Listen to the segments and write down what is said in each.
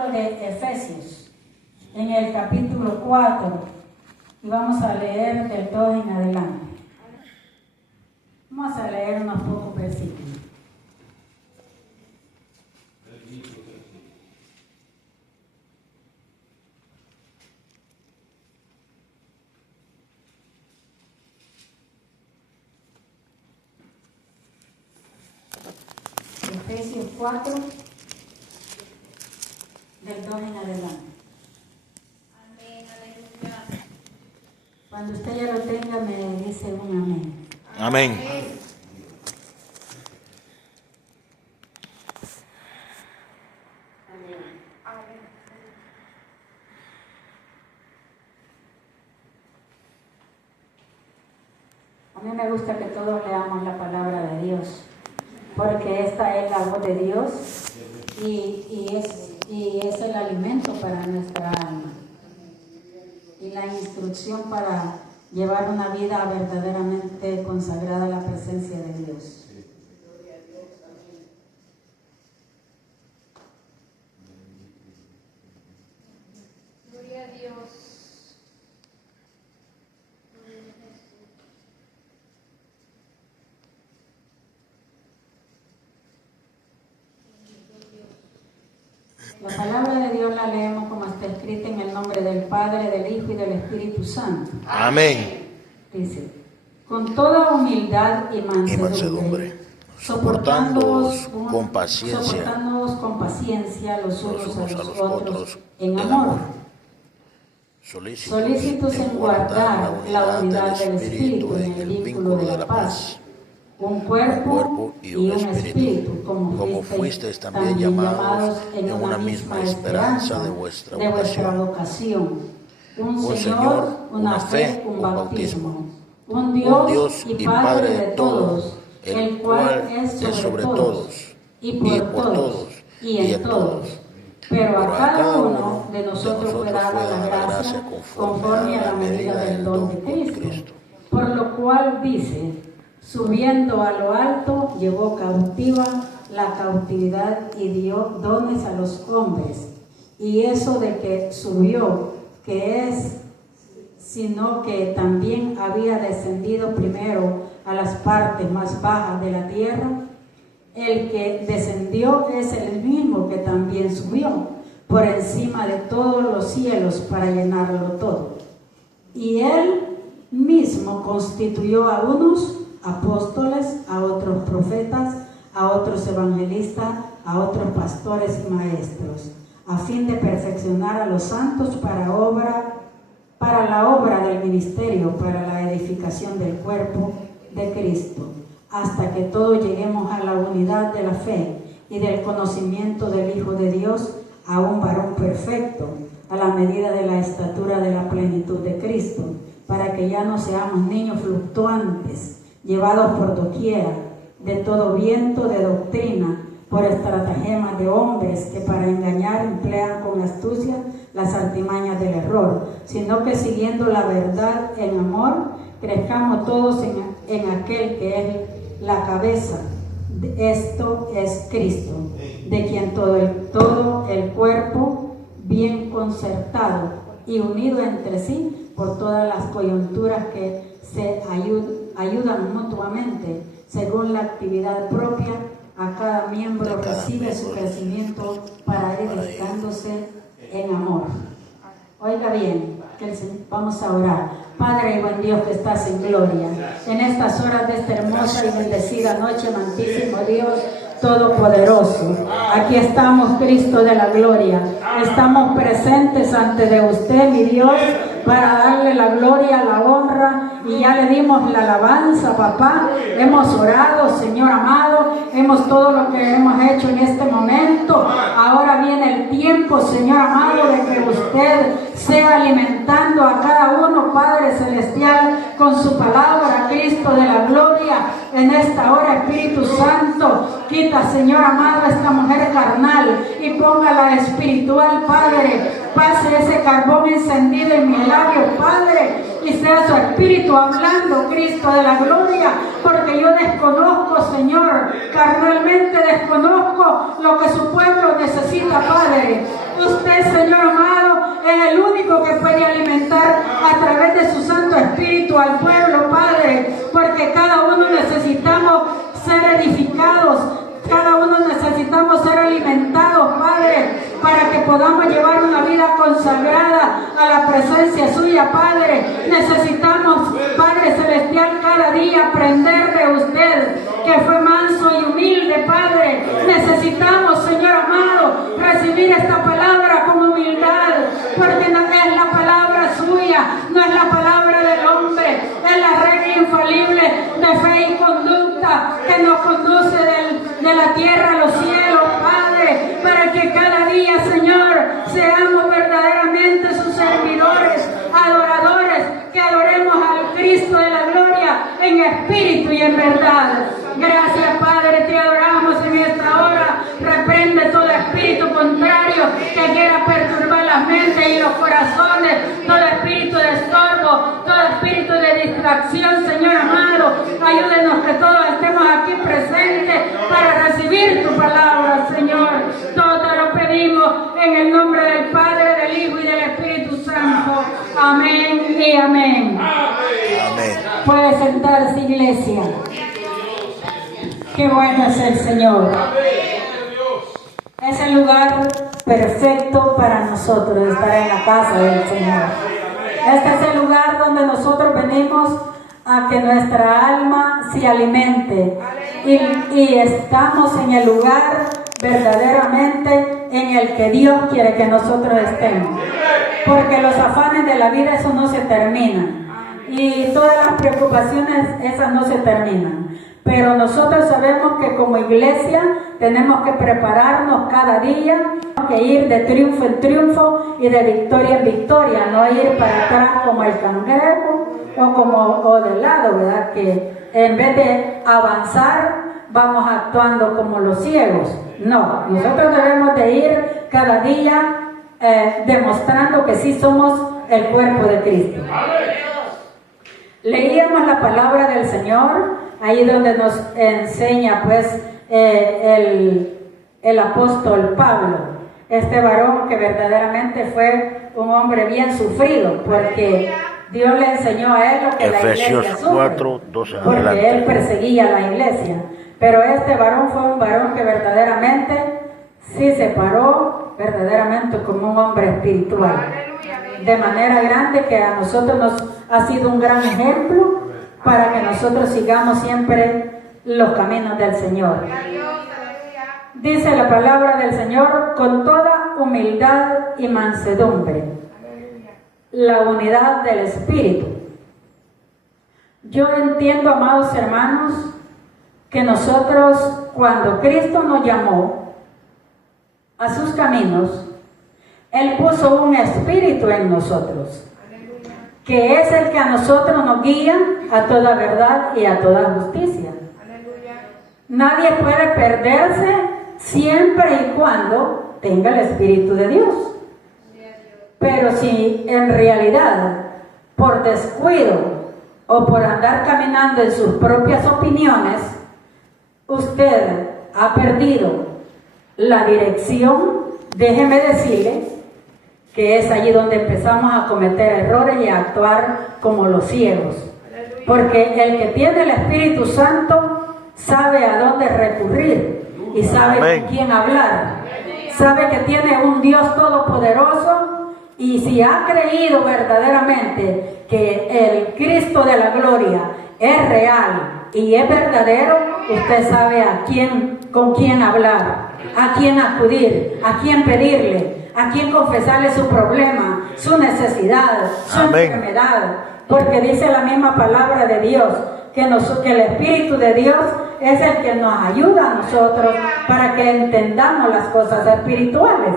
libro de Efesios, en el capítulo 4, y vamos a leer del 2 en adelante. Vamos a leer unos pocos versículos. Efesios 4, del 2 en adelante. Amén, aleluya. Cuando usted ya lo tenga, me dice un amén. Amén. A mí me gusta que todos leamos la palabra de Dios, porque esta es la voz de Dios y es el alimento para nuestra alma y la instrucción para llevar una vida verdaderamente consagrada a la presencia de Dios. Gloria a Dios. La palabra de Dios la leemos como está escrita en el nombre del Padre, del Hijo y del Espíritu Santo. Amén. Dice, con toda humildad y mansedumbre, soportándoos con paciencia los unos a los otros en amor, solícitos en guardar la unidad del Espíritu en el vínculo de la paz. Un cuerpo y un espíritu, como fuisteis también llamados en una misma esperanza de vuestra vocación. Un Señor, una fe, un bautismo. Un Dios y Padre de todos, el cual es sobre todos, y por todos, y en todos. Pero a cada uno de nosotros fue dada la gracia conforme a la medida del don de Cristo. Por lo cual dice, subiendo a lo alto, llevó cautiva la cautividad y dio dones a los hombres. Y eso de que subió, que es, sino que también había descendido primero a las partes más bajas de la tierra. El que descendió es el mismo que también subió por encima de todos los cielos para llenarlo todo. Y él mismo constituyó a unos apóstoles, a otros profetas, a otros evangelistas, a otros pastores y maestros, a fin de perfeccionar a los santos para la obra del ministerio, para la edificación del cuerpo de Cristo, hasta que todos lleguemos a la unidad de la fe y del conocimiento del Hijo de Dios, a un varón perfecto, a la medida de la estatura de la plenitud de Cristo, para que ya no seamos niños fluctuantes, llevados por doquiera, de todo viento de doctrina, por estratagemas de hombres que para engañar emplean con astucia las artimañas del error, sino que siguiendo la verdad en amor, crezcamos todos en aquel que es la cabeza. Esto es Cristo, de quien todo el cuerpo, bien concertado y unido entre sí por todas las coyunturas que se ayudan mutuamente según la actividad propia, a cada miembro recibe su crecimiento para ir edificándose en amor. Oiga bien, vamos a orar. Padre y buen Dios que estás en gloria, en estas horas de esta hermosa y bendecida noche, amantísimo Dios Todopoderoso, aquí estamos, Cristo de la gloria, estamos presentes ante de usted, mi Dios, para darle la gloria, la honra, y ya le dimos la alabanza, papá. Hemos orado, Señor amado, hemos todo lo que hemos hecho en este momento. Ahora viene el tiempo, Señor amado, de que usted sea alimentando a cada uno, Padre celestial, con su palabra, Cristo de la gloria. En esta hora, Espíritu Santo, quita, Señor amado, esta mujer carnal y póngala espiritual, Padre. Pase ese carbón encendido en mi labio, Padre, y sea su Espíritu hablando, Cristo de la gloria, porque yo desconozco, Señor, carnalmente desconozco lo que su pueblo necesita, Padre. Usted de su Santo Espíritu al pueblo, Padre, porque cada uno necesitamos ser edificados, cada uno necesitamos ser alimentados, Padre, para que podamos llevar una vida consagrada a la presencia suya, Padre. Necesitamos, Padre Celestial, cada día aprender de usted, que fue manso y humilde, Padre. Necesitamos, Señor amado, recibir esta palabra con humildad, porque no es la palabra suya, no es la palabra del hombre, es la regla infalible de fe y conducta que nos conduce de la tierra a los cielos, Padre, para que cada día, Señor, seamos verdaderamente sus servidores, adoradores, que adoremos al Cristo de la gloria en espíritu y en verdad. Gracias, Padre, te adoramos en esta hora. Reprende todo espíritu contrario que quiera perturbar las mentes y los corazones, todo espíritu de estorbo, todo espíritu de distracción, Señor amado. Ayúdenos que todos estemos aquí presentes para recibir tu palabra, Señor. Todo te lo pedimos en el nombre del Padre, del Hijo y del Espíritu Santo. Amén y amén. Amén. Puede sentarse, iglesia. Qué bueno es el Señor. Es el lugar perfecto para nosotros estar en la casa del Señor. Este es el lugar donde nosotros venimos a que nuestra alma se alimente y estamos en el lugar verdaderamente en el que Dios quiere que nosotros estemos, porque los afanes de la vida, eso no se terminan, y todas las preocupaciones, esas no se terminan, pero nosotros sabemos que como iglesia tenemos que prepararnos cada día, tenemos que ir de triunfo en triunfo y de victoria en victoria, no ir para atrás como el cangrejo o de lado, ¿verdad? Que en vez de avanzar vamos actuando como los ciegos. No, nosotros debemos de ir cada día demostrando que sí somos el cuerpo de Cristo. Leíamos la palabra del Señor, ahí donde nos enseña pues el apóstol Pablo, este varón que verdaderamente fue un hombre bien sufrido, porque Dios le enseñó a él lo que Efesios la iglesia sufre, 4, 12 en porque adelante. él perseguía a la iglesia. Pero este varón fue un varón que verdaderamente sí se paró verdaderamente como un hombre espiritual. De manera grande que a nosotros nos ha sido un gran ejemplo para que nosotros sigamos siempre los caminos del Señor. Dice la palabra del Señor, con toda humildad y mansedumbre, la unidad del Espíritu. Yo entiendo, amados hermanos, que nosotros, cuando Cristo nos llamó a sus caminos, Él puso un espíritu en nosotros, que es el que a nosotros nos guía a toda verdad y a toda justicia. Nadie puede perderse siempre y cuando tenga el Espíritu de Dios. Pero si en realidad, por descuido o por andar caminando en sus propias opiniones, usted ha perdido la dirección, déjeme decirle que es allí donde empezamos a cometer errores y a actuar como los ciegos. Porque el que tiene el Espíritu Santo sabe a dónde recurrir y sabe con quién hablar. Sabe que tiene un Dios todopoderoso, y si ha creído verdaderamente que el Cristo de la gloria es real y es verdadero, usted sabe con quién hablar, a quién acudir, a quién pedirle, a quién confesarle su problema, su necesidad, su enfermedad, porque dice la misma palabra de Dios, que el Espíritu de Dios es el que nos ayuda a nosotros para que entendamos las cosas espirituales.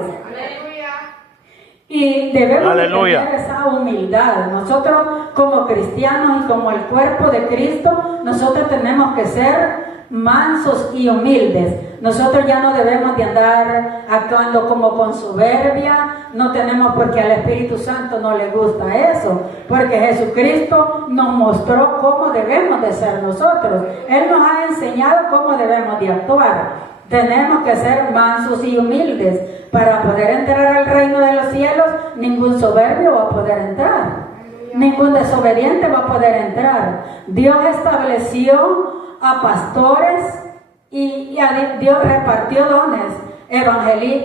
Y debemos tener esa humildad. Nosotros como cristianos y como el cuerpo de Cristo, nosotros tenemos que ser mansos y humildes. Nosotros ya no debemos de andar actuando como con soberbia, no tenemos, porque al Espíritu Santo no le gusta eso, porque Jesucristo nos mostró cómo debemos de ser nosotros. Él nos ha enseñado cómo debemos de actuar. Tenemos que ser mansos y humildes para poder entrar al reino de los cielos. Ningún soberbio va a poder entrar. Ningún desobediente va a poder entrar. Dios estableció a pastores y Dios repartió dones.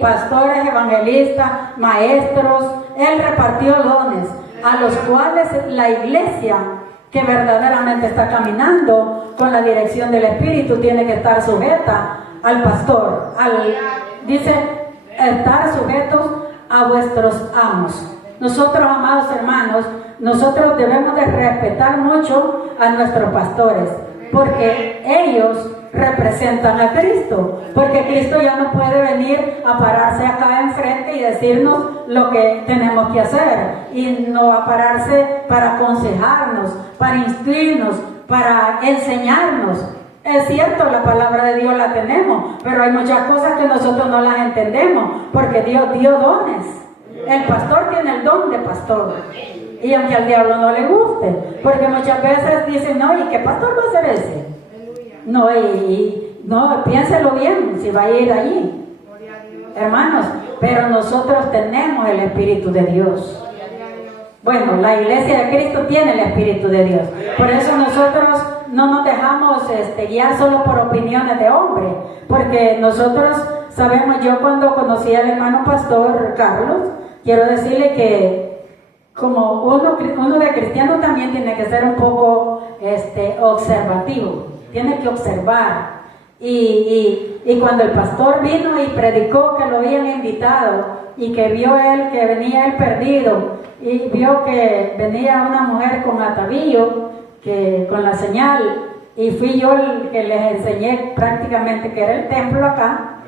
Pastores, evangelistas, maestros. Él repartió dones a los cuales la iglesia que verdaderamente está caminando con la dirección del Espíritu tiene que estar sujeta al pastor. Dice, estar sujetos a vuestros amos. Nosotros, amados hermanos, nosotros debemos de respetar mucho a nuestros pastores, porque ellos representan a Cristo, porque Cristo ya no puede venir a pararse acá enfrente y decirnos lo que tenemos que hacer, y no va a pararse para aconsejarnos, para instruirnos, para enseñarnos. Es cierto, la palabra de Dios la tenemos, pero hay muchas cosas que nosotros no las entendemos, porque Dios dio dones. El pastor tiene el don de pastor, y aunque al diablo no le guste, porque muchas veces dicen, no, ¿y qué pastor va a ser ese? No, no, piénselo bien si va a ir allí, hermanos, pero nosotros tenemos el Espíritu de Dios. Bueno, la iglesia de Cristo tiene el Espíritu de Dios. Por eso nosotros no nos dejamos guiar solo por opiniones de hombre, porque nosotros sabemos, yo cuando conocí al hermano pastor Carlos, quiero decirle que como uno de cristiano también tiene que ser un poco observativo, tiene que observar. Y cuando el pastor vino y predicó que lo habían invitado y que vio él que venía él perdido y vio que venía una mujer con atavío, con la señal, y fui yo el que les enseñé prácticamente que era el templo acá.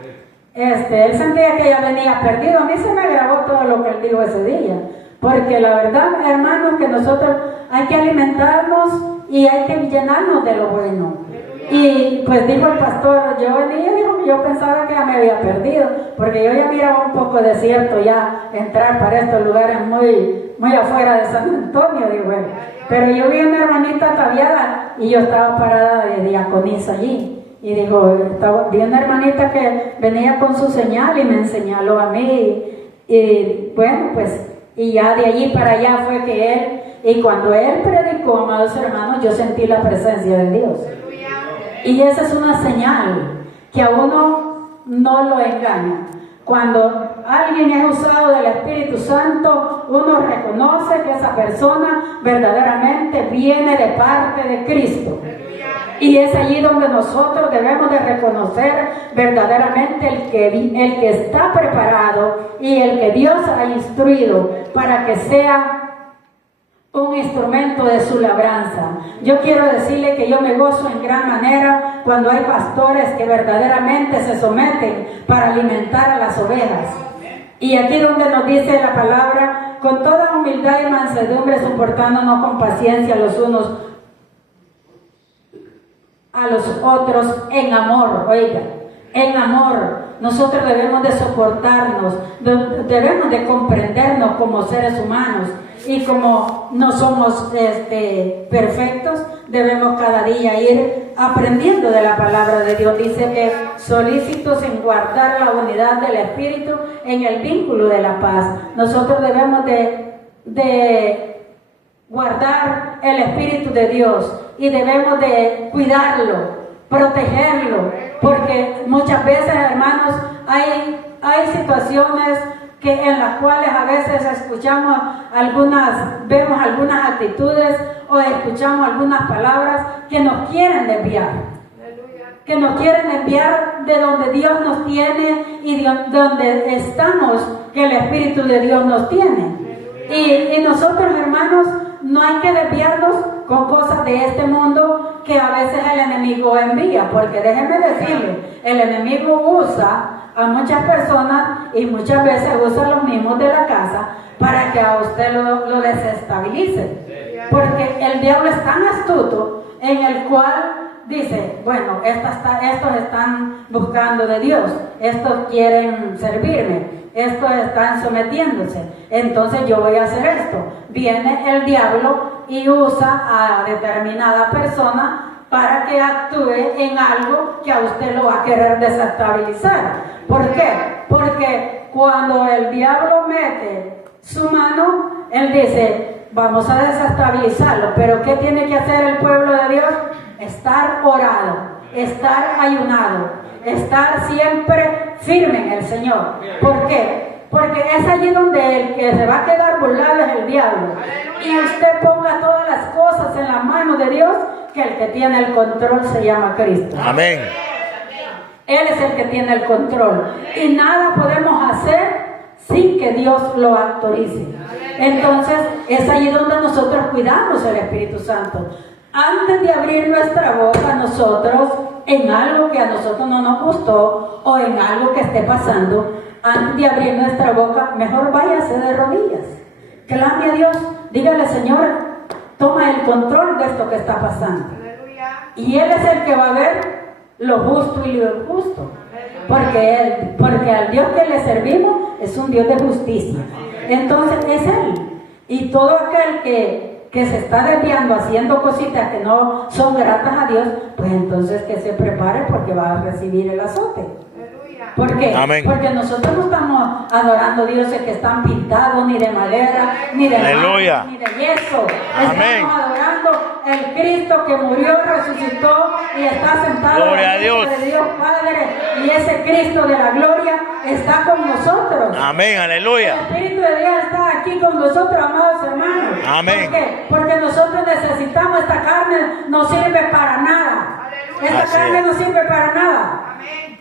Él sentía que ella venía perdido. A mí se me grabó todo lo que él dijo ese día, porque la verdad, hermanos, que nosotros hay que alimentarnos y hay que llenarnos de lo bueno. Y pues dijo el pastor, yo venía, yo pensaba que ya me había perdido, porque yo ya miraba un poco desierto ya entrar para estos lugares muy afuera de San Antonio, digo él. Pero yo vi una hermanita ataviada y yo estaba parada de diaconisa allí. Y dijo, vi una hermanita que venía con su señal y me señaló a mí. Y bueno, pues, y ya de allí para allá fue que él, y cuando él predicó, amados hermanos, yo sentí la presencia de Dios. Y esa es una señal que a uno no lo engaña. Cuando alguien es usado del Espíritu Santo, uno reconoce que esa persona verdaderamente viene de parte de Cristo. Y es allí donde nosotros debemos de reconocer verdaderamente el que está preparado y el que Dios ha instruido para que sea un instrumento de su labranza. Yo quiero decirle que yo me gozo en gran manera cuando hay pastores que verdaderamente se someten para alimentar a las ovejas. Y aquí donde nos dice la palabra, con toda humildad y mansedumbre, soportándonos con paciencia los unos a los otros en amor. Oiga, en amor. Nosotros debemos de soportarnos, debemos de comprendernos como seres humanos, y como no somos perfectos, debemos cada día ir aprendiendo de la palabra de Dios. Dice que solícitos en guardar la unidad del Espíritu en el vínculo de la paz. Nosotros debemos de guardar el Espíritu de Dios y debemos de cuidarlo, protegerlo, porque muchas veces, hermanos, hay situaciones en las cuales a veces vemos algunas actitudes o escuchamos algunas palabras que nos quieren desviar, que nos quieren desviar de donde Dios nos tiene y de donde estamos, que el Espíritu de Dios nos tiene. Y nosotros, hermanos, no hay que desviarnos con cosas de este mundo que a veces el enemigo envía, porque déjenme decirle, el enemigo usa a muchas personas y muchas veces usa a los mismos de la casa para que a usted lo desestabilice, porque el diablo es tan astuto en el cual dice, bueno, estos están buscando de Dios, estos quieren servirme, estos están sometiéndose, entonces yo voy a hacer esto. Viene el diablo y usa a determinada persona para que actúe en algo que a usted lo va a querer desestabilizar. ¿Por qué? Porque cuando el diablo mete su mano, él dice, vamos a desestabilizarlo. Pero ¿qué tiene que hacer el pueblo de Dios? Estar orado, estar ayunado, estar siempre firme en el Señor. ¿Por qué? Porque es allí donde el que se va a quedar burlado es el diablo. Y usted ponga todas las cosas en las manos de Dios, que el que tiene el control se llama Cristo. Amén. Él es el que tiene el control. Y nada podemos hacer sin que Dios lo autorice. Entonces, es allí donde nosotros cuidamos el Espíritu Santo. Antes de abrir nuestra boca nosotros, en algo que a nosotros no nos gustó, o en algo que esté pasando, antes de abrir nuestra boca, mejor váyase de rodillas. Clame a Dios. Dígale, Señor, toma el control de esto que está pasando. Y Él es el que va a ver lo justo y lo injusto. Porque al Dios que le servimos es un Dios de justicia. Entonces es Él. Y todo aquel que se está desviando haciendo cositas que no son gratas a Dios, pues entonces que se prepare, porque va a recibir el azote. ¿Por qué? Amén. Porque nosotros no estamos adorando dioses que están pintados, ni de madera, ni de Aleluya. mármol, ni de yeso. Amén. Estamos adorando el Cristo que murió, resucitó y está sentado Gloria a en Dios. de Dios Padre. Y ese Cristo de la gloria está con nosotros. Amén. Aleluya. El Espíritu de Dios está aquí con nosotros, amados hermanos. Amén. ¿Por qué? Porque nosotros necesitamos esta carne, no sirve para nada. Esta Así carne es. no sirve para nada.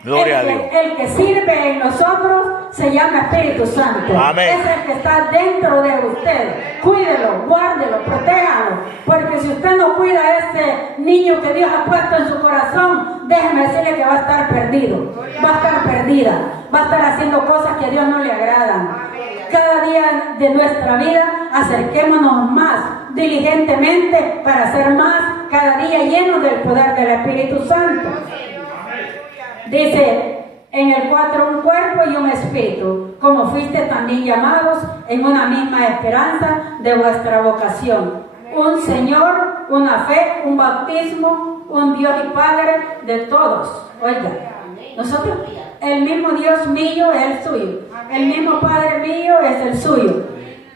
Gloria a Dios. El que sirve en nosotros se llama Espíritu Santo. Amén. Es el que está dentro de usted. Cuídelo, guárdelo, protéjalo. Porque si usted no cuida a ese niño que Dios ha puesto en su corazón, déjeme decirle que va a estar perdido. Va a estar perdida. Va a estar haciendo cosas que a Dios no le agradan. Cada día de nuestra vida acerquémonos más diligentemente para ser más cada día llenos del poder del Espíritu Santo. Dice en el 4, un cuerpo y un espíritu, como fuiste también llamados en una misma esperanza de vuestra vocación. Un Señor, una fe, un bautismo, un Dios y Padre de todos. Oiga, nosotros, el mismo Dios mío es el suyo, el mismo Padre mío es el suyo,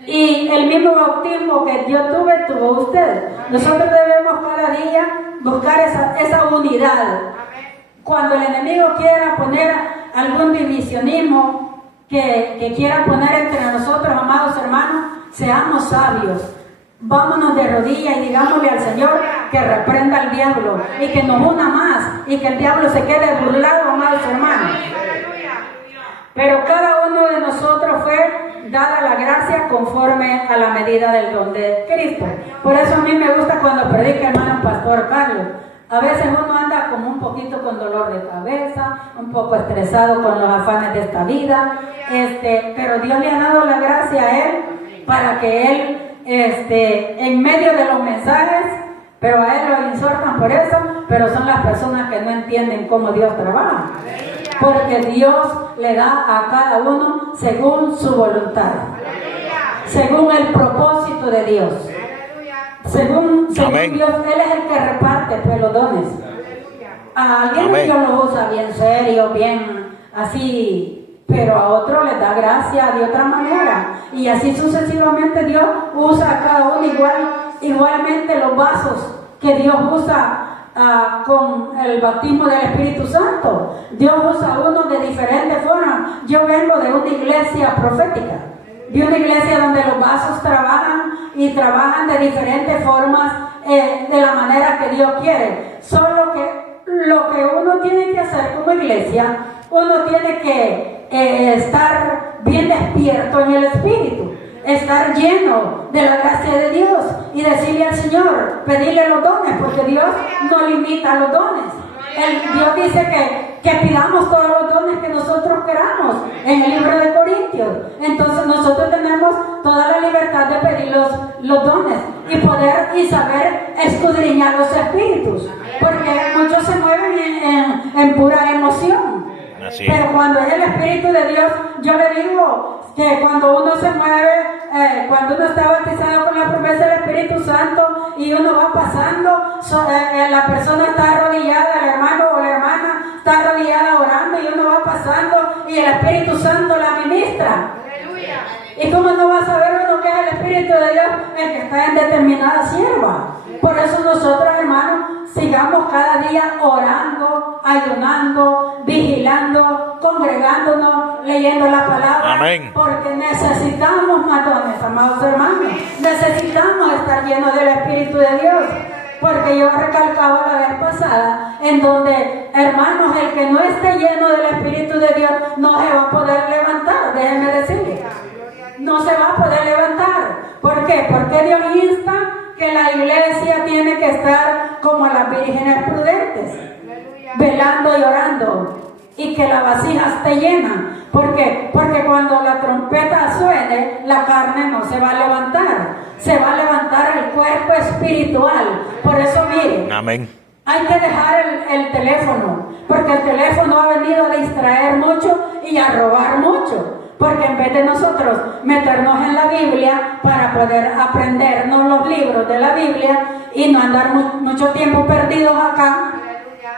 y el mismo bautismo que yo tuve, tuvo usted. Nosotros debemos cada día buscar esa unidad. Cuando el enemigo quiera poner algún divisionismo que quiera poner entre nosotros, amados hermanos, seamos sabios. Vámonos de rodillas y digámosle al Señor que reprenda al diablo y que nos una más y que el diablo se quede burlado, amados hermanos. Pero cada uno de nosotros fue dada la gracia conforme a la medida del don de Cristo. Por eso a mí me gusta cuando predica el hermano Pastor Carlos. A veces uno anda como un poquito con dolor de cabeza, un poco estresado con los afanes de esta vida, pero Dios le ha dado la gracia a él para que él, en medio de los mensajes, pero a él lo insortan por eso, pero son las personas que no entienden cómo Dios trabaja. Porque Dios le da a cada uno según su voluntad, según el propósito de Dios. Según Dios, Él es el que reparte pues los dones. A alguien Dios lo usa bien serio, bien así, pero a otro le da gracia de otra manera. Y así sucesivamente Dios usa a cada uno igualmente los vasos que Dios usa con el bautismo del Espíritu Santo. Dios usa a uno de diferentes formas. Yo vengo de una iglesia profética, de una iglesia donde los vasos trabajan de diferentes formas, de la manera que Dios quiere. Solo que lo que uno tiene que hacer como iglesia, uno tiene que estar bien despierto en el Espíritu, estar lleno de la gracia de Dios y decirle al Señor, pedirle los dones, porque Dios no limita los dones. Dios dice que pidamos todos los dones que nosotros queramos en el libro de Corintios. Entonces nosotros tenemos toda la libertad de pedir los dones y poder y saber escudriñar los espíritus, porque muchos se mueven en pura emoción. Pero cuando es el Espíritu de Dios, yo le digo que cuando uno se mueve, cuando uno está bautizado con la promesa del Espíritu Santo y uno va pasando, la persona está arrodillada, el hermano o la hermana está arrodillada orando y uno va pasando y el Espíritu Santo la ministra. ¿Y cómo no va a saber uno qué es el Espíritu de Dios el que está en determinada sierva. Por eso nosotros, hermanos, sigamos cada día orando, ayunando, vigilando, congregándonos, leyendo la palabra. Amén. Porque necesitamos matones, amados hermanos. Necesitamos estar llenos del Espíritu de Dios. Porque yo recalcaba la vez pasada, en donde, hermanos, el que no esté lleno del Espíritu de Dios no se va a poder levantar, déjenme decirles. No se va a poder levantar. ¿Por qué? Porque Dios insta que la iglesia tiene que estar como las vírgenes prudentes, velando y orando, y que la vasija esté llena. ¿Por qué? Porque cuando la trompeta suene, la carne no se va a levantar, se va a levantar el cuerpo espiritual. Por eso, miren, Amén. hay que dejar el teléfono, porque el teléfono ha venido a distraer mucho y a robar mucho. Porque en vez de nosotros meternos en la Biblia para poder aprendernos los libros de la Biblia y no andar mucho tiempo perdidos acá,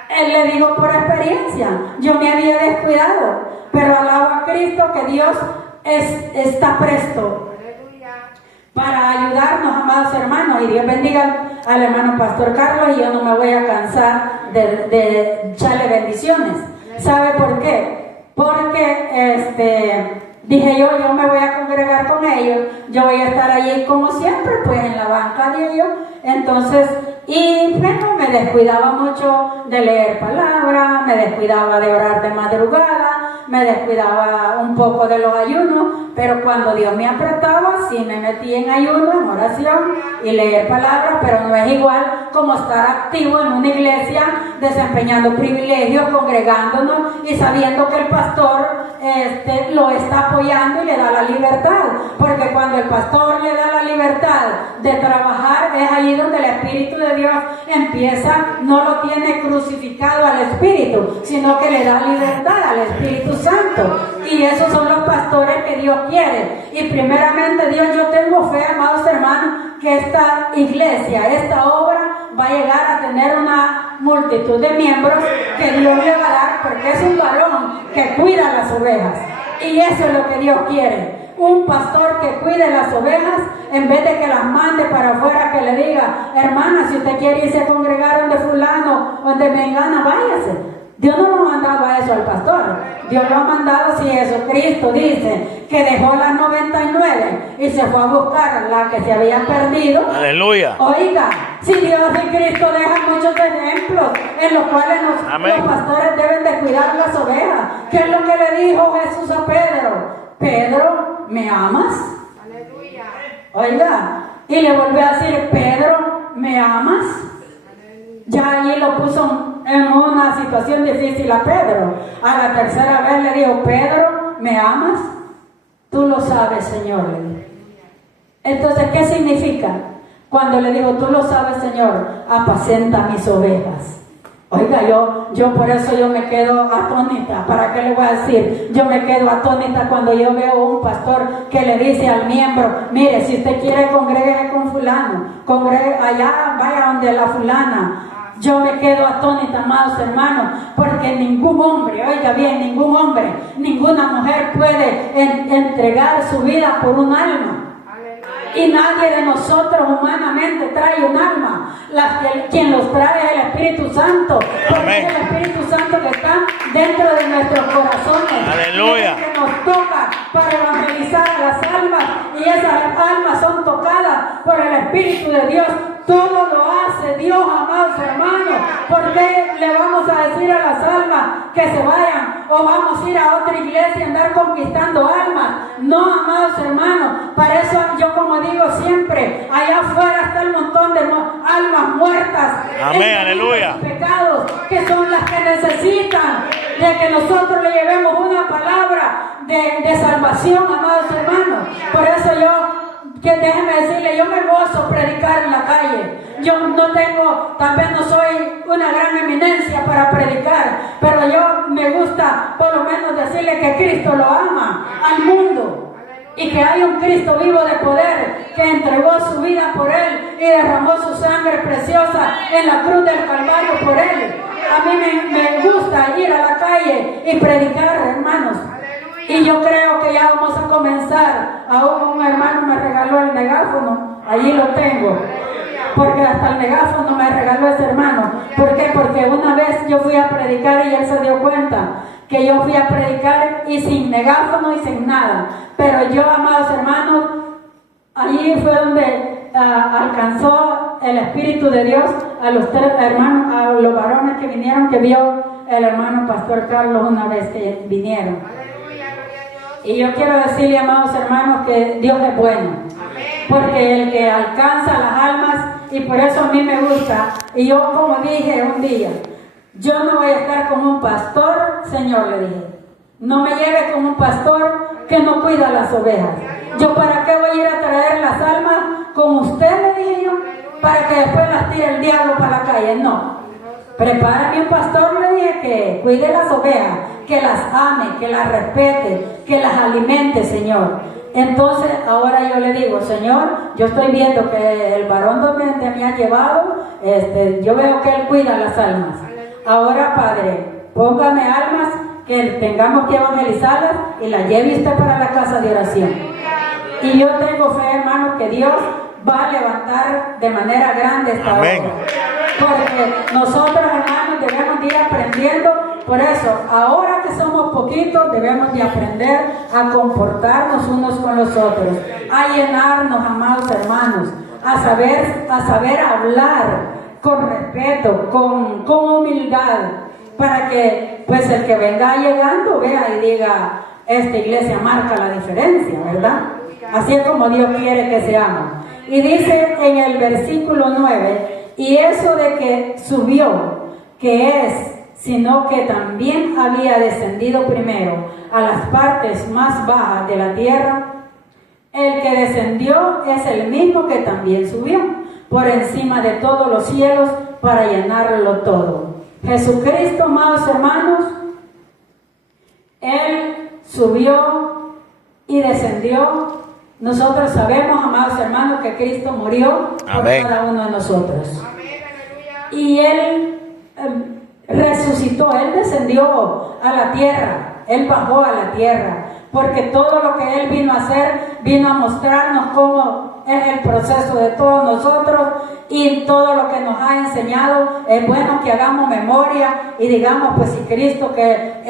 le digo por experiencia, yo me había descuidado, pero alabo a Cristo que Dios está presto para ayudarnos, amados hermanos, y Dios bendiga al hermano Pastor Carlos, y yo no me voy a cansar de echarle bendiciones. ¿Sabe por qué? Porque dije yo me voy a congregar con ellos, yo voy a estar allí como siempre, pues en la banca de ellos. Entonces, y bueno, me descuidaba mucho de leer palabra, me descuidaba de orar de madrugada, me descuidaba un poco de los ayunos, pero cuando Dios me apretaba, sí me metí en ayuno, en oración y leer palabra, pero no es igual como estar activo en una iglesia, desempeñando privilegios, congregándonos y sabiendo que el pastor lo está apoyando y le da la libertad, porque cuando el pastor le da la libertad de trabajar, es ahí donde el Espíritu de Dios empieza, no lo tiene crucificado al Espíritu, sino que le da libertad al Espíritu Santo. Y esos son los pastores que Dios quiere. Y primeramente, Dios, yo tengo fe, amados hermanos, que esta iglesia, esta obra va a llegar a tener una multitud de miembros que Dios le va a dar, porque es un varón que cuida las ovejas. Y eso es lo que Dios quiere. Un pastor que cuide las ovejas, en vez de que las mande para afuera, que le diga, hermana, si usted quiere irse a congregar donde fulano, donde mengana, váyase. Dios no lo ha mandado a eso al pastor. Dios lo ha mandado, si Jesucristo dice que dejó las 99 y se fue a buscar la que se había perdido. Aleluya. Oiga, si Dios y Cristo dejan muchos ejemplos en los cuales los pastores deben de cuidar las ovejas. ¿Qué es lo que le dijo Jesús a Pedro? Pedro, ¿me amas? Aleluya. Oiga, y le volvió a decir, Pedro, ¿me amas? Ya allí lo puso en una situación difícil a Pedro. A la tercera vez le dijo, Pedro, ¿me amas? Tú lo sabes, Señor. Entonces, ¿qué significa? Cuando le digo, tú lo sabes, Señor, apacenta mis ovejas. Oiga, yo por eso yo me quedo atónita. ¿Para qué le voy a decir? Yo me quedo atónita cuando yo veo un pastor que le dice al miembro, mire, si usted quiere congréguese con fulano, congregue allá, vaya donde la fulana. Yo me quedo atónita, amados hermanos, porque ningún hombre, oiga bien, ningún hombre, ninguna mujer puede entregar su vida por un alma. Y nadie de nosotros humanamente trae un alma. Quien los trae es el Espíritu Santo. Porque es el Espíritu Santo que está dentro de nuestros corazones. Aleluya. Que nos toca para evangelizar a las almas. Y esas almas son tocadas por el Espíritu de Dios. Todo lo hace Dios, amados hermanos. ¿Por qué le vamos a decir a las almas que se vayan? ¿O vamos a ir a otra iglesia y andar conquistando almas? No, amados hermanos. Para eso yo, como digo siempre, allá afuera está el montón de almas muertas. Amén, aleluya. Pecados, que son las que necesitan de que nosotros le llevemos una palabra de salvación, amados hermanos. Por eso déjeme decirle, yo me gozo predicar en la calle. Yo no tengo, tal vez no soy una gran eminencia para predicar, pero yo me gusta por lo menos decirle que Cristo lo ama al mundo. Y que hay un Cristo vivo de poder que entregó su vida por él y derramó su sangre preciosa en la cruz del Calvario por él. A mí me gusta ir a la calle y predicar, hermanos. Y yo creo que ya vamos a comenzar. Aún un hermano me regaló el megáfono, allí lo tengo. Porque hasta el megáfono me regaló ese hermano. ¿Por qué? Porque una vez yo fui a predicar y él se dio cuenta que yo fui a predicar y sin megáfono y sin nada. Pero yo, amados hermanos, allí fue donde alcanzó el Espíritu de Dios a los tres hermanos, a los varones que vinieron, que vio el hermano Pastor Carlos una vez que vinieron. Y yo quiero decirle, amados hermanos, que Dios es bueno. Porque el que alcanza las almas, y por eso a mí me gusta, y yo como dije un día, yo no voy a estar como un pastor, Señor, le dije, no me lleve como un pastor que no cuida las ovejas. Yo para qué voy a ir a traer las almas con usted, le dije yo, para que después las tire el diablo para la calle. No, prepárame un pastor, le dije, que cuide las ovejas, que las ame, que las respete, que las alimente, Señor. Entonces ahora yo le digo, Señor, yo estoy viendo que el varón donde me ha llevado, yo veo que él cuida las almas. Ahora, Padre, póngame almas que tengamos que evangelizarlas y las lleve usted para la casa de oración. Y yo tengo fe, hermano, que Dios va a levantar de manera grande esta obra. Porque nosotros, hermanos, debemos de ir aprendiendo. Por eso, ahora que somos poquitos, debemos de aprender a comportarnos unos con los otros, a llenarnos, amados hermanos, a saber hablar con respeto, con humildad, para que pues el que venga llegando vea y diga, esta iglesia marca la diferencia, ¿verdad? Así es como Dios quiere que seamos. Y dice en el versículo 9, y eso de que subió, que es, sino que también había descendido primero a las partes más bajas de la tierra. El que descendió es el mismo que también subió por encima de todos los cielos para llenarlo todo. Jesucristo, amados hermanos, Él subió y descendió. Nosotros sabemos, amados hermanos, que Cristo murió por cada uno de nosotros. Y Él resucitó, Él descendió a la tierra, Él bajó a la tierra, porque todo lo que Él vino a hacer, vino a mostrarnos cómo es el proceso de todos nosotros, y todo lo que nos ha enseñado es bueno que hagamos memoria y digamos, pues si Cristo, que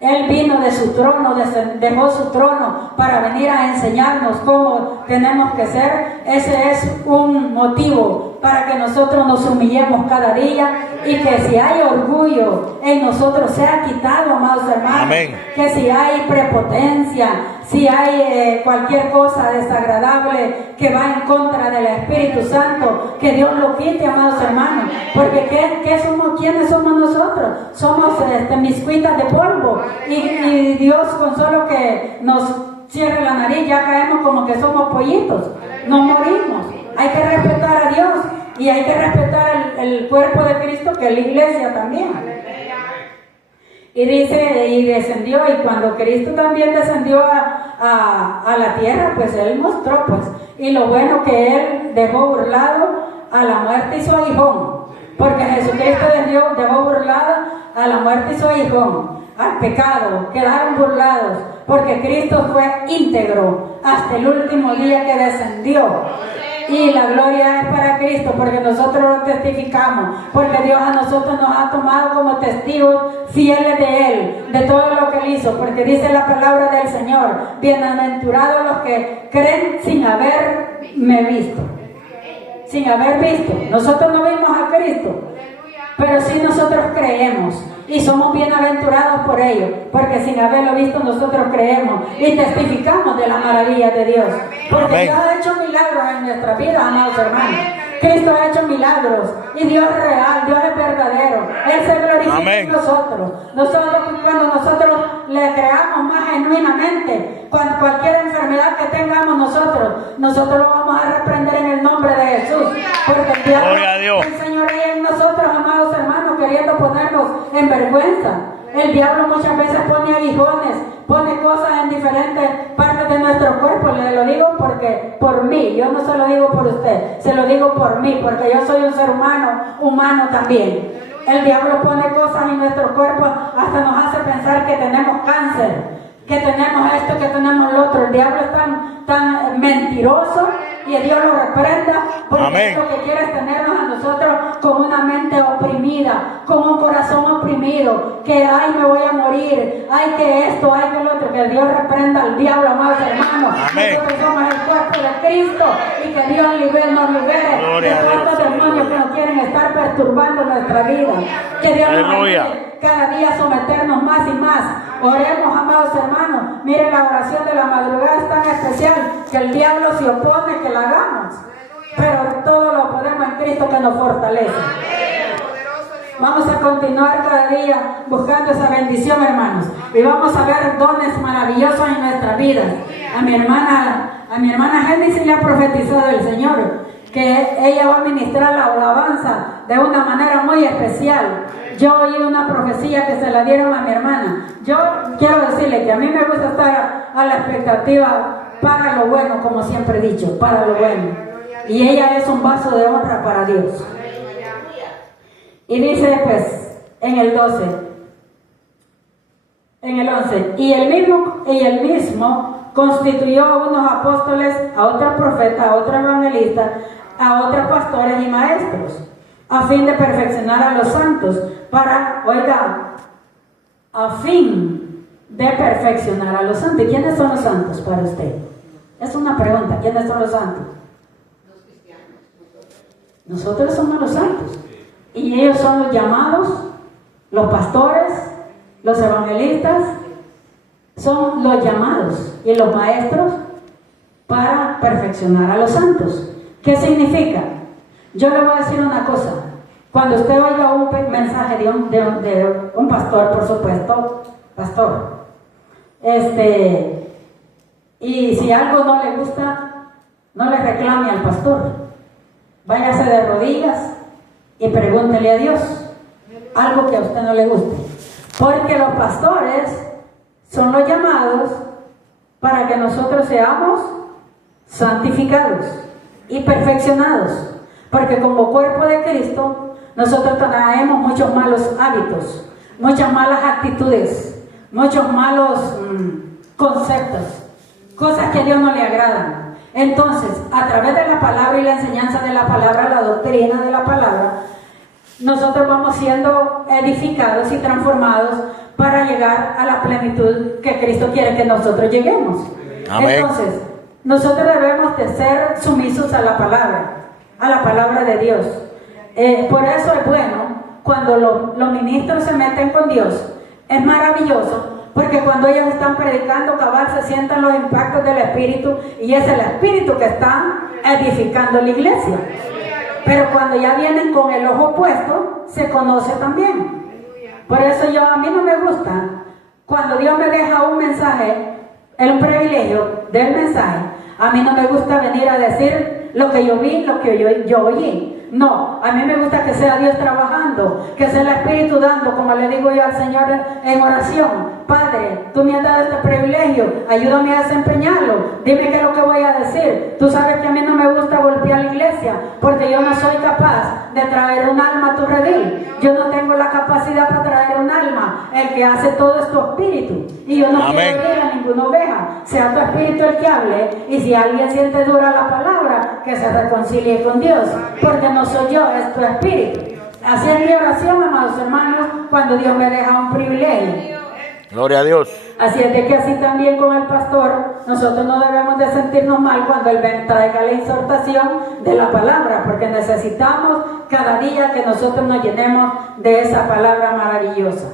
Él vino de su trono, dejó su trono para venir a enseñarnos cómo tenemos que ser. Ese es un motivo para que nosotros nos humillemos cada día, y que si hay orgullo en nosotros sea quitado, amados hermanos. Amén. Que si hay prepotencia, si hay cualquier cosa desagradable que va en contra del Espíritu Santo, que Dios lo quite, amados hermanos. Porque ¿quiénes somos nosotros? Somos miscuitas de polvo, y Dios con solo que nos cierre la nariz ya caemos como que somos pollitos, nos morimos. Hay que respetar a Dios y hay que respetar el cuerpo de Cristo, que es la iglesia también. Y dice, y descendió, y cuando Cristo también descendió a la tierra, pues Él mostró, pues, y lo bueno que Él dejó burlado a la muerte y su aguijón, porque Jesucristo dejó burlado a la muerte y su aguijón, al pecado, quedaron burlados, porque Cristo fue íntegro hasta el último día que descendió. Y la gloria es para Cristo, porque nosotros lo testificamos, porque Dios a nosotros nos ha tomado como testigos fieles de Él, de todo lo que Él hizo, porque dice la palabra del Señor, bienaventurados los que creen sin haberme visto. Sin haber visto. Nosotros no vimos a Cristo, pero sí nosotros creemos, y somos bienaventurados por ello, porque sin haberlo visto nosotros creemos y testificamos de las maravillas de Dios, porque Dios ha hecho milagros en nuestra vida, amados hermanos. Cristo ha hecho milagros, y Dios es real, Dios es verdadero, Él se glorifica en nosotros. Cuando nosotros le creamos más genuinamente, cuando cualquier enfermedad que tengamos nosotros lo vamos a reprender en el nombre de Jesús, porque el diablo, el Señor es en nosotros, amados hermanos, queriendo ponernos en vergüenza. El diablo muchas veces pone aguijones, pone cosas en diferentes partes de nuestro cuerpo. Le lo digo porque por mí, yo no se lo digo por usted, se lo digo por mí, porque yo soy un ser humano también. El diablo pone cosas en nuestro cuerpo, hasta nos hace pensar que tenemos cáncer, que tenemos esto, que tenemos lo otro. El diablo es tan mentiroso y Dios lo reprenda, porque Amén. lo que quiere es tenernos a nosotros con una mente oprimida, con un corazón oprimido, que ay, me voy a morir, ay, que esto, ay, que lo otro. Que Dios reprenda al diablo, amados hermanos. Amén. Nosotros somos el cuerpo de Cristo y que Dios nos libere Gloria de a todos Dios, estos demonios que nos quieren estar perturbando nuestra vida. Que Dios nos Aleluya. ayude cada día a someternos más y más. Oremos, amados hermanos. Miren, la oración de la madrugada es tan especial que el diablo se opone que la hagamos, pero todo lo podemos en Cristo que nos fortalece. Vamos a continuar cada día buscando esa bendición, hermanos, y vamos a ver dones maravillosos en nuestra vida. A mi hermana Génesis le ha profetizado el Señor que ella va a ministrar la alabanza de una manera muy especial. Yo oí una profecía que se la dieron a mi hermana. Yo quiero decirle que a mí me gusta estar a la expectativa para lo bueno, como siempre he dicho, para lo bueno. Y ella es un vaso de honra para Dios. Y dice pues en el 12, en el 11, y el mismo constituyó a unos apóstoles, a otros profetas, a otros evangelistas, a otros pastores y maestros, a fin de perfeccionar a los santos, a fin de perfeccionar a los santos. ¿Y quiénes son los santos para usted? Es una pregunta, ¿quiénes son los santos? Los cristianos. Nosotros somos los santos. Y ellos son los llamados, los pastores, los evangelistas, son los llamados y los maestros para perfeccionar a los santos. ¿Qué significa? Yo le voy a decir una cosa. Cuando usted oiga un mensaje de un pastor, por supuesto, pastor, y si algo no le gusta, no le reclame al pastor. Váyase de rodillas y pregúntele a Dios algo que a usted no le guste. Porque los pastores son los llamados para que nosotros seamos santificados y perfeccionados. Porque como cuerpo de Cristo, nosotros traemos muchos malos hábitos, muchas malas actitudes, muchos malos conceptos, cosas que a Dios no le agradan. Entonces, a través de la palabra y la enseñanza de la palabra, la doctrina de la palabra, nosotros vamos siendo edificados y transformados para llegar a la plenitud que Cristo quiere que nosotros lleguemos. Amén. Entonces, nosotros debemos de ser sumisos a la palabra de Dios. Por eso es bueno cuando los ministros se meten con Dios. Es maravilloso porque cuando ellos están predicando, cabal, se sientan los impactos del Espíritu y es el Espíritu que está edificando la iglesia. Pero cuando ya vienen con el ojo puesto, se conoce también. Por eso a mí no me gusta cuando Dios me deja un mensaje, el privilegio del mensaje. A mí no me gusta venir a decir lo que yo vi, lo que yo oí. No, a mí me gusta que sea Dios trabajando, que sea el Espíritu dando, como le digo yo al Señor en oración. Padre, tú me has dado este privilegio, ayúdame a desempeñarlo, dime qué es lo que voy a decir. Tú sabes que a mí no me gusta golpear la iglesia, porque yo no soy capaz de traer un alma a tu redil. Yo no tengo la capacidad para traer un alma. El que hace todo es tu espíritu. Y yo no quiero ir a ninguna oveja. Sea tu espíritu el que hable. Y si alguien siente dura la palabra, que se reconcilie con Dios. Porque no soy yo, es tu espíritu. Así es mi oración, amados hermanos, cuando Dios me deja un privilegio. Gloria a Dios. Así es de que así también con el pastor, nosotros no debemos de sentirnos mal cuando él traiga la exhortación de la palabra, porque necesitamos cada día que nosotros nos llenemos de esa palabra maravillosa.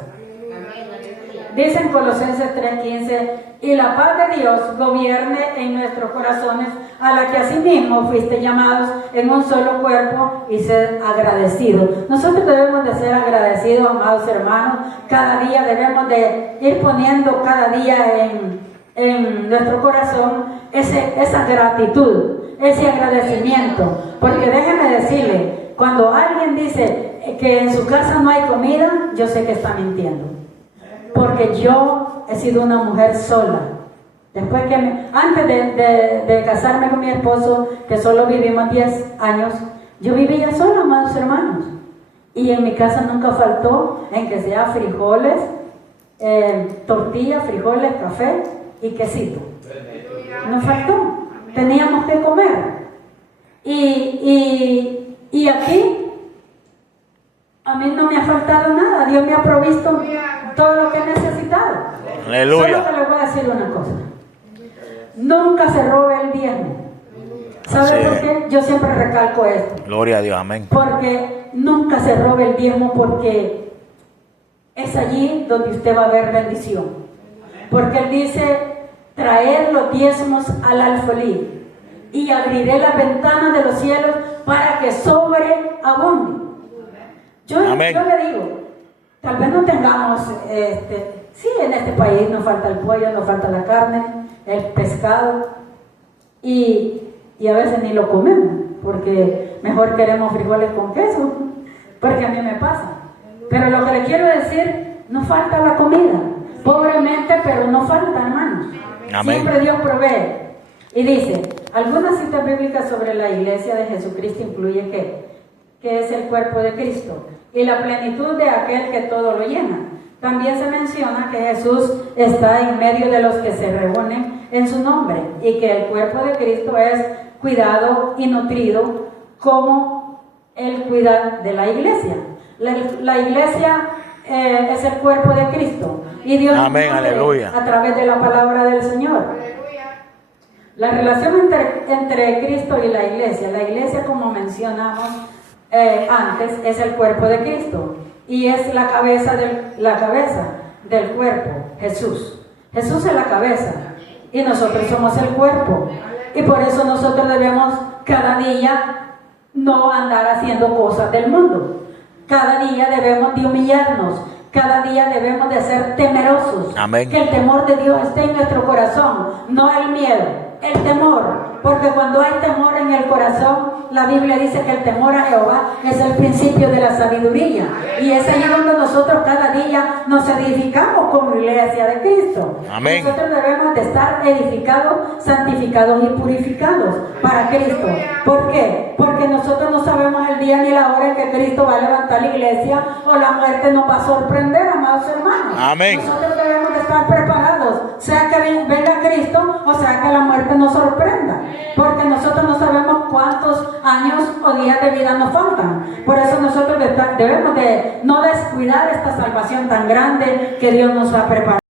Dice en Colosenses 3:15, y la paz de Dios gobierne en nuestros corazones, a la que asimismo fuiste llamados en un solo cuerpo, y ser agradecidos. Nosotros debemos de ser agradecidos, amados hermanos. Cada día debemos de ir poniendo cada día en nuestro corazón esa gratitud, ese agradecimiento. Porque déjeme decirle, cuando alguien dice que en su casa no hay comida, yo sé que está mintiendo. Porque yo he sido una mujer sola. Después antes de casarme con mi esposo, que solo vivimos 10 años, yo vivía sola, amados hermanos. Y en mi casa nunca faltó en que sea frijoles, tortilla, frijoles, café y quesito. No faltó. Teníamos que comer. Y aquí a mí no me ha faltado nada. Dios me ha provisto todo lo que he necesitado. Aleluya. Solo que les voy a decir una cosa. Nunca se robe el diezmo. ¿Sabe por qué? Yo siempre recalco esto. Gloria a Dios, amén. Porque nunca se robe el diezmo, porque es allí donde usted va a ver bendición. Porque Él dice, traer los diezmos al alfolí y abriré las ventanas de los cielos para que sobreabunde. Yo le digo, tal vez no tengamos, sí, en este país nos falta el pollo, nos falta la carne, el pescado, y a veces ni lo comemos, porque mejor queremos frijoles con queso, porque a mí me pasa. Pero lo que le quiero decir, no falta la comida, pobremente, pero no falta, hermanos. Amén. Siempre Dios provee. Y dice, algunas citas bíblicas sobre la iglesia de Jesucristo incluye que es el cuerpo de Cristo y la plenitud de aquel que todo lo llena. También se menciona que Jesús está en medio de los que se reúnen en su nombre y que el cuerpo de Cristo es cuidado y nutrido como Él cuida de la iglesia. La iglesia es el cuerpo de Cristo y Dios amén, aleluya, a través de la palabra del Señor. La relación entre Cristo y la iglesia, como mencionamos antes, es el cuerpo de Cristo y es la cabeza del cuerpo, Jesús. Jesús es la cabeza y nosotros somos el cuerpo, y por eso nosotros debemos cada día no andar haciendo cosas del mundo. Cada día debemos de humillarnos, cada día debemos de ser temerosos. Amén. Que el temor de Dios esté en nuestro corazón, no el miedo, el temor. Porque cuando hay temor en el corazón, la Biblia dice que el temor a Jehová es el principio de la sabiduría. Y es ahí donde nosotros cada día nos edificamos como iglesia de Cristo. Amén. Nosotros debemos de estar edificados, santificados y purificados para Cristo. ¿Por qué? Porque nosotros no sabemos el día ni la hora en que Cristo va a levantar la iglesia o la muerte nos va a sorprender, amados hermanos. Amén. Nosotros debemos de estar preparados, sea que venga Cristo o sea que la muerte nos sorprenda. Porque nosotros no sabemos cuántos años o días de vida nos faltan. Por eso nosotros debemos de no descuidar esta salvación tan grande que Dios nos ha preparado.